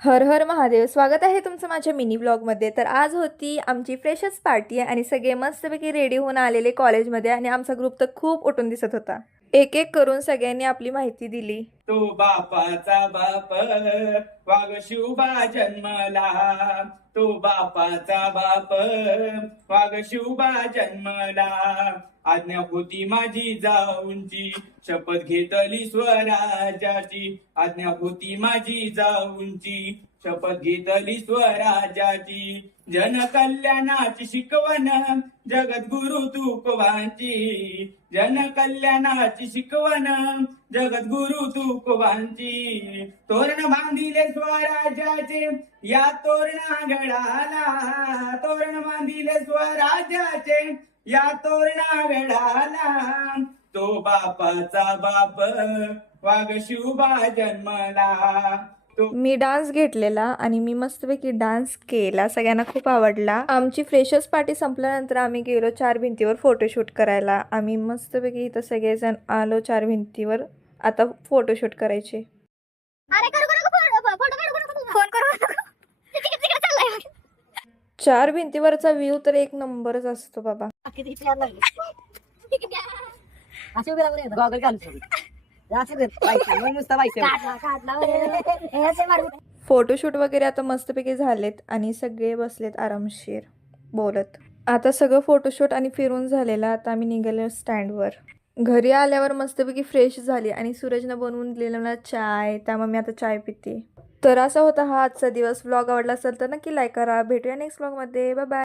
हर हर महादेव. स्वागत आहे तुमचं माझ्या मिनी ब्लॉगमध्ये. तर आज होती आमची फ्रेशर्स पार्टी आणि सगळे मस्तपैकी रेडी होऊन आलेले कॉलेजमध्ये आणि आमचा ग्रुप तर खूप उठून दिसत होता. एक एक करून सगळ्यांनी आपली माहिती दिली. तो बापाचा बाप वाघ शिवबा जन्मला. तो बापाचा बाप वाघ शिवबा जन्मला. आज्ञा होती माझी जाऊंची शपथ घेतली स्वराज्याची. आज्ञा होती माझी जाऊंची शपथ घेतली स्वराज्याची. जनकल्याणाची शिकवण जगद्गुरु तुकोबांची. जनकल्याणाची शिकवण जगद्गुरु तुकोबांची. तोरण बांधिले स्वराज्याचे या तोरणागडाला. तोरण बांधिले स्वराज्याचे या तोरणागडाला. तो बापाचा बाप वाघ शिवबा जन्मला. मी डान्स घेतलेला आणि मी मस्तपैकी डान्स केला. सगळ्यांना खूप आवडला. आमची फ्रेशर्स पार्टी संपल्यानंतर आम्ही गेलो 4 भिंतीवर फोटोशूट करायला. आम्ही मस्तपैकी इथं सगळेजण आलो 4 भिंतीवर. आता फोटोशूट करायचे. चार भिंतीवरचा व्ह्यू तर एक नंबरच असतो बाबा. फोटोशूट वगैरे आता मस्तपैकी झालेत आणि सगळे बसलेत आरामशीर बोलत. आता सगळं फोटोशूट आणि फिरून झालेलं. आता आम्ही निघालो स्टँडवर. घरी आल्यावर मस्तपैकी फ्रेश झाली आणि सूरजनं बनवून दिलेला मला चाय. त्यामुळे मी आता चाय पिते. तर असा होता हा आजचा दिवस. व्लॉग आवडला असेल तर नक्की लाईक करा. भेटूया नेक्स्ट व्लॉगमध्ये. Bye bye.